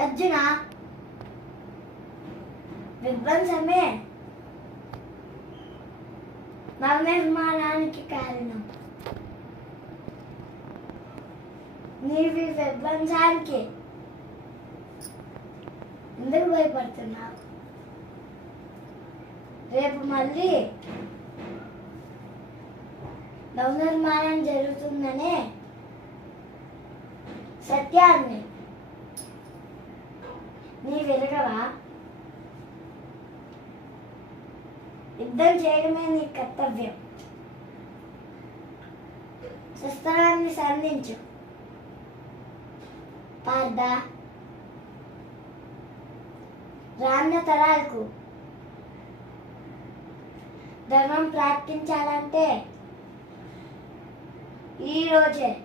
అర్జున, విధ్వంసమే నవనిర్మాణానికి కారణం. నీవు విధ్వంసానికి ఎందుకు భయపడుతున్నావు? రేపు మళ్ళీ నవనిర్మాణం జరుగుతుందనే సత్యాన్ని నీ వెలగవా? యుద్ధం చేయడమే నీ కర్తవ్యం. శస్త్రాన్ని సంధించు పార్థ. రాన్న తరాలకు ధర్మం ప్రాప్తించాలంటే ఈ రోజే